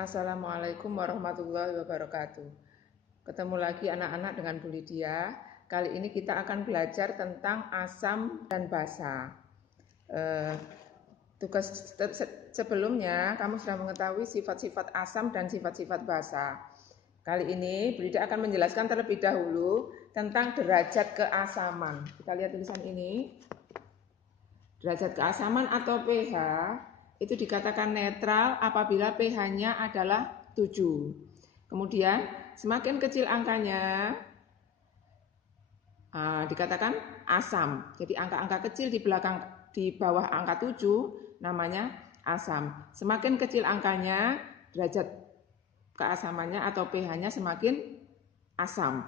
Assalamualaikum warahmatullahi wabarakatuh. Ketemu lagi anak-anak dengan Bu Lydia. Kali ini kita akan belajar tentang asam dan basa. Tugas sebelumnya kamu sudah mengetahui sifat-sifat asam dan sifat-sifat basa. Kali ini Bu Lydia akan menjelaskan terlebih dahulu tentang derajat keasaman. Kita lihat tulisan ini. Derajat keasaman atau pH itu dikatakan netral apabila pH-nya adalah 7. Kemudian semakin kecil angkanya dikatakan asam. Jadi angka-angka kecil di bawah angka 7 namanya asam. Semakin kecil angkanya, derajat keasamannya atau pH-nya semakin asam.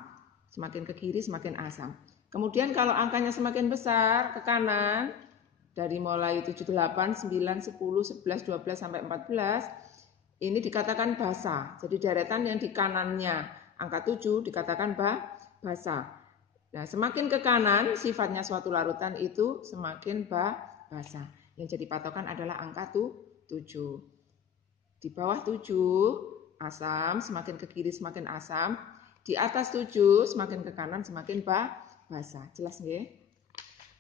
Semakin ke kiri semakin asam. Kemudian kalau angkanya semakin besar ke kanan, dari mulai 7, 8, 9, 10, 11, 12 sampai 14 ini dikatakan basa. Jadi deretan yang di kanannya angka 7 dikatakan basa. Nah, semakin ke kanan sifatnya suatu larutan itu semakin basa. Yang jadi patokan adalah angka 7. Di bawah 7 asam, semakin ke kiri semakin asam. Di atas 7 semakin ke kanan semakin basa. Jelas nggih?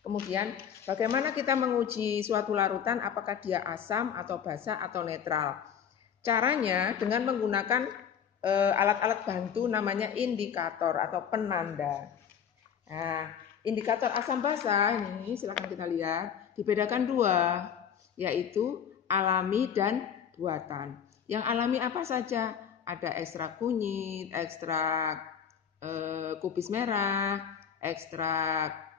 Kemudian bagaimana kita menguji suatu larutan apakah dia asam atau basa atau netral? Caranya dengan menggunakan alat-alat bantu namanya indikator atau penanda. Nah, indikator asam basa ini silakan kita lihat dibedakan dua, yaitu alami dan buatan. Yang alami apa saja? Ada ekstrak kunyit, ekstrak kubis merah, ekstrak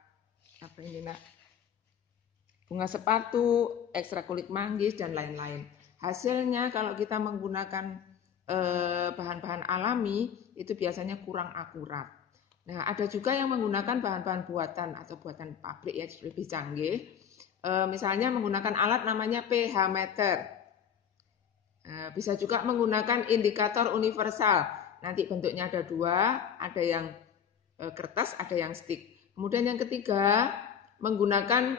bunga sepatu, ekstrak kulit manggis dan lain-lain. Hasilnya kalau kita menggunakan bahan-bahan alami itu biasanya kurang akurat. Nah, ada juga yang menggunakan bahan-bahan buatan atau buatan pabrik ya lebih canggih. Misalnya menggunakan alat namanya pH meter. Bisa juga menggunakan indikator universal. Nanti bentuknya ada dua, ada yang kertas, ada yang stick. Kemudian yang ketiga, menggunakan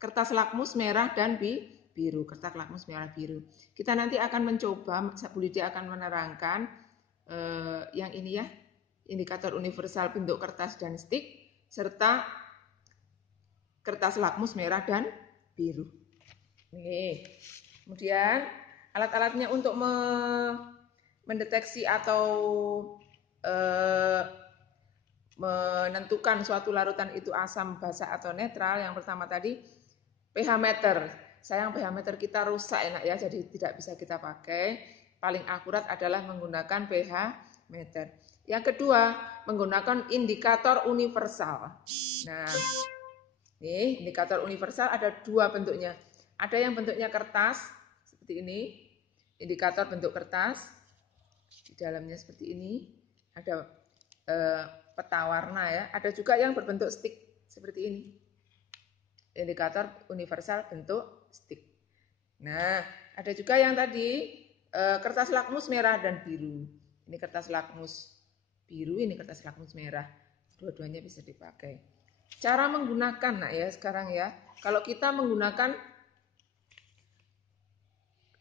kertas lakmus merah dan biru. Kertas lakmus merah biru. Kita nanti akan mencoba, Bu Lydia akan menerangkan yang ini ya, indikator universal bentuk kertas dan stick, serta kertas lakmus merah dan biru. Nih. Kemudian alat-alatnya untuk mendeteksi atau menentukan suatu larutan itu asam, basa atau netral. Yang pertama tadi pH meter. Sayang pH meter kita rusak enak ya, jadi tidak bisa kita pakai. Paling akurat adalah menggunakan pH meter. Yang kedua, menggunakan indikator universal. Nah, ini indikator universal ada dua bentuknya. Ada yang bentuknya kertas seperti ini, indikator bentuk kertas. Di dalamnya seperti ini. Ada peta warna ya. Ada juga yang berbentuk stick seperti ini. Indikator universal bentuk stick. Nah, ada juga yang tadi kertas lakmus merah dan biru. Ini kertas lakmus biru, ini kertas lakmus merah. Dua-duanya bisa dipakai. Cara menggunakan nak ya sekarang ya. Kalau kita menggunakan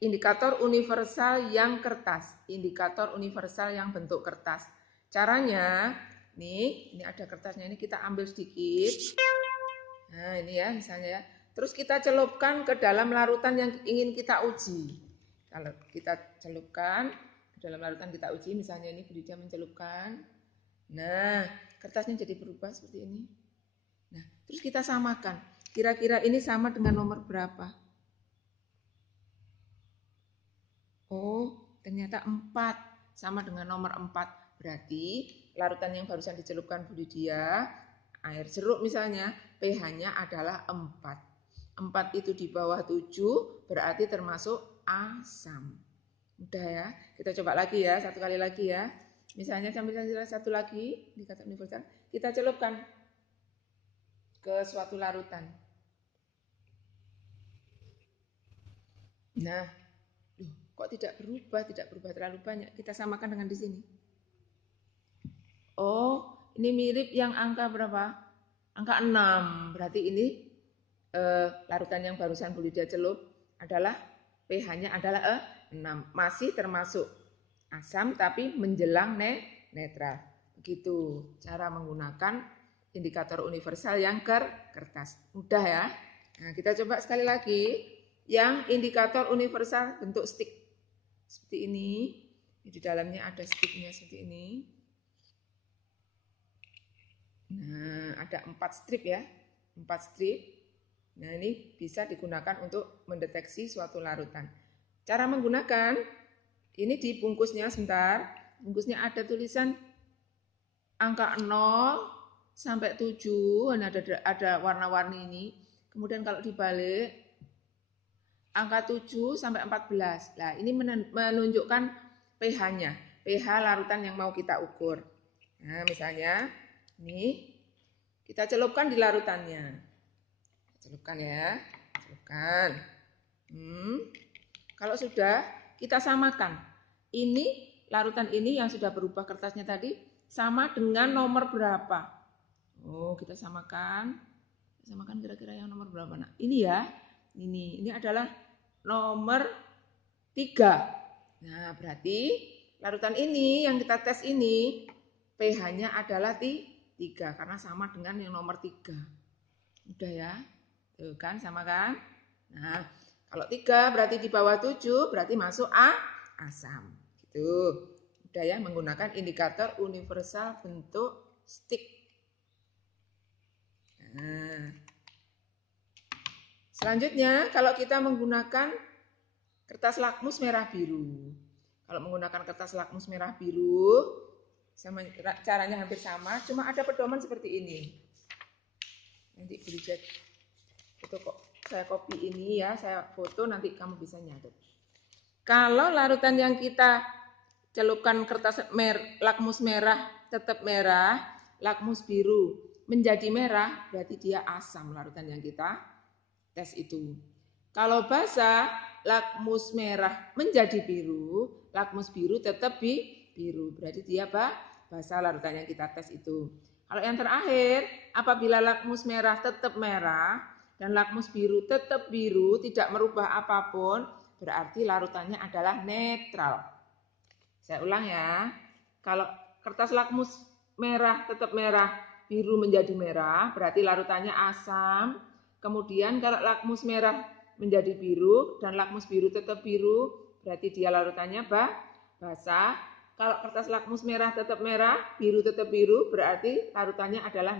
indikator universal yang kertas, indikator universal yang bentuk kertas. Caranya ini ada kertasnya, ini kita ambil sedikit. Nah ini ya misalnya ya. Terus kita celupkan ke dalam larutan yang ingin kita uji. Kalau kita celupkan ke dalam larutan kita uji, misalnya ini Bu Lydia mencelupkan. Nah kertasnya jadi berubah seperti ini. Nah terus kita samakan. Kira-kira ini sama dengan nomor berapa? Oh ternyata 4. Sama dengan nomor 4. Berarti larutan yang barusan dicelupkan Bu Lydia, air jeruk misalnya, pH-nya adalah 4. 4 itu di bawah 7, berarti termasuk asam. Udah ya, kita coba lagi ya, satu kali lagi ya. Misalnya sambil satu lagi, indikator universal, kita celupkan ke suatu larutan. Nah, kok tidak berubah terlalu banyak. Kita samakan dengan di sini. Oh, ini mirip yang angka berapa? Angka 6. Berarti ini larutan yang barusan Bu Lydia celup adalah pH-nya adalah 6. Masih termasuk asam tapi menjelang netral. Begitu cara menggunakan indikator universal yang kertas. Mudah ya. Nah, kita coba sekali lagi yang indikator universal bentuk stick. Seperti ini. Di dalamnya ada sticknya seperti ini. Nah, ada 4 strip ya. 4 strip. Nah, ini bisa digunakan untuk mendeteksi suatu larutan. Cara menggunakan, ini di bungkusnya sebentar. Bungkusnya ada tulisan angka 0 sampai 7. Nah, ada warna-warni ini. Kemudian kalau dibalik, angka 7 sampai 14. Nah, ini menunjukkan pH-nya. pH larutan yang mau kita ukur. Nah, misalnya, ini kita celupkan di larutannya. Celupkan ya, celupkan. Kalau sudah, kita samakan. Ini, larutan ini yang sudah berubah kertasnya tadi, sama dengan nomor berapa. Oh, kita samakan. Samakan kira-kira yang nomor berapa. Nah, ini ya, ini adalah nomor 3. Nah, berarti larutan ini yang kita tes ini, pH-nya adalah 3, karena sama dengan yang nomor 3. Udah ya, tuh kan, sama kan. Nah, kalau 3 berarti di bawah 7, berarti masuk asam. Gitu. Udah ya, menggunakan indikator universal bentuk stick. Nah, selanjutnya kalau kita menggunakan kertas lakmus merah biru. Kalau menggunakan kertas lakmus merah biru, caranya hampir sama, cuma ada pedoman seperti ini. Nanti bisa saya copy ini ya, saya foto, nanti kamu bisa nyatet. Kalau larutan yang kita celupkan kertas lakmus merah tetap merah, lakmus biru menjadi merah, berarti dia asam larutan yang kita tes itu. Kalau basah, lakmus merah menjadi biru, lakmus biru tetap biru, berarti dia basah larutan yang kita tes itu. Kalau yang terakhir, apabila lakmus merah tetap merah dan lakmus biru tetap biru, tidak merubah apapun, berarti larutannya adalah netral. Saya ulang ya, kalau kertas lakmus merah tetap merah, biru menjadi merah, berarti larutannya asam. Kemudian kalau lakmus merah menjadi biru dan lakmus biru tetap biru, berarti dia larutannya basah. Kalau kertas lakmus merah tetap merah, biru tetap biru, berarti larutannya adalah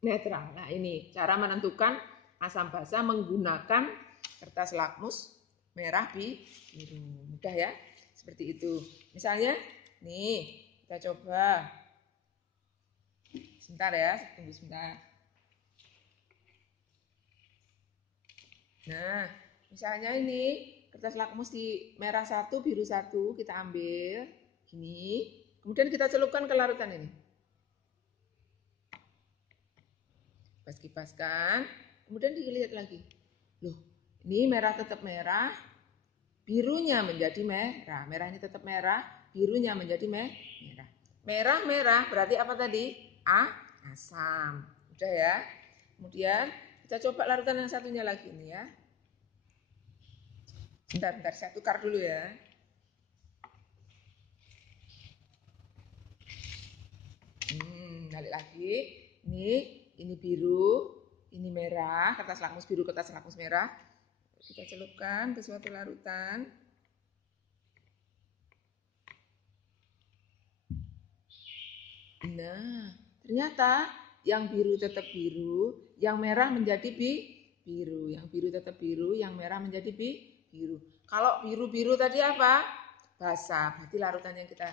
netral. Nah, ini cara menentukan asam basah menggunakan kertas lakmus merah biru. Mudah ya, seperti itu. Misalnya, nih kita coba. Sebentar ya, tunggu sebentar. Nah, misalnya ini kertas lakmus di merah 1, biru 1, kita ambil gini, kemudian kita celupkan ke larutan ini. Kipas-kipaskan, kemudian dilihat lagi. Loh, ini merah tetap merah, birunya menjadi merah. Merah ini tetap merah, birunya menjadi merah. Merah-merah berarti apa tadi? Asam. Udah ya. Kemudian kita coba larutan yang satunya lagi ini ya. Bentar, saya tukar dulu ya. Balik lagi. Ini biru, ini merah, kertas lakmus biru, kertas lakmus merah. Kita celupkan ke suatu larutan. Nah, ternyata yang biru tetap biru, yang merah menjadi biru. Yang biru tetap biru, yang merah menjadi biru. Kalau biru-biru tadi apa? Basah. Berarti larutan yang kita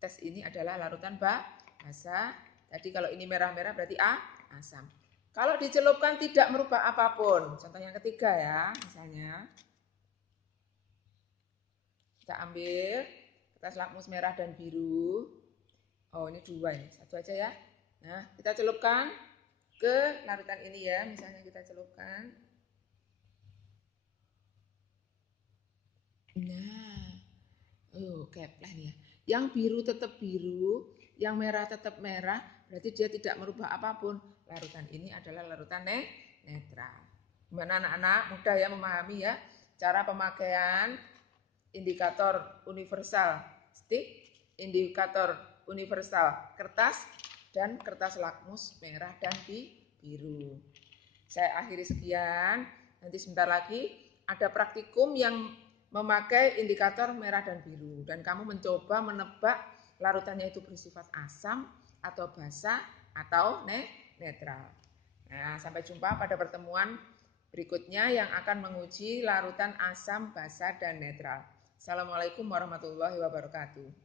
tes ini adalah larutan basah. Jadi kalau ini merah-merah berarti asam. Kalau dicelupkan tidak merubah apapun. Contoh yang ketiga ya, misalnya. Kita ambil kertas lakmus merah dan biru. Oh, ini 2 ini, 1 aja ya. Nah, kita celupkan ke larutan ini ya, misalnya kita celupkan. Nah, keplah nih ya. Yang biru tetap biru, yang merah tetap merah, berarti dia tidak merubah apapun. Larutan ini adalah larutan netral. Gimana anak-anak? Mudah ya memahami ya cara pemakaian indikator universal stick, indikator universal kertas, dan kertas lakmus merah dan biru. Saya akhiri sekian, nanti sebentar lagi ada praktikum yang memakai indikator merah dan biru. Dan kamu mencoba menebak larutannya itu bersifat asam atau basa atau netral. Nah, sampai jumpa pada pertemuan berikutnya yang akan menguji larutan asam, basa, dan netral. Assalamualaikum warahmatullahi wabarakatuh.